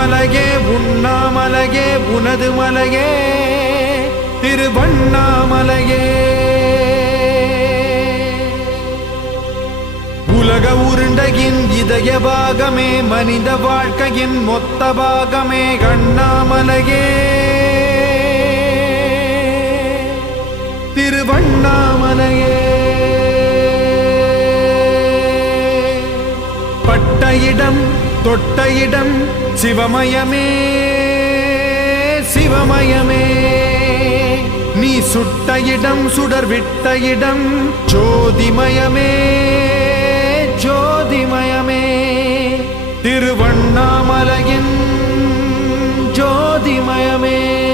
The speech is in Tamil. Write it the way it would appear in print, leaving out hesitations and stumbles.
உண்ணாமலையே உண்ணாமலையே உனது மலையே திருவண்ணாமலையே. உலக உருண்டையின் இதய பாகமே மனித வாழ்க்கையின் மொத்த பாகமே அண்ணாமலையே திருவண்ணாமலையே. பட்ட இடம் தொட்ட இடம் சிவமயமே சிவமயமே. நீ சுட்ட இடம் சுடர் விட்ட இடம் ஜோதிமயமே ஜோதிமயமே. திருவண்ணாமலையின் ஜோதிமயமே.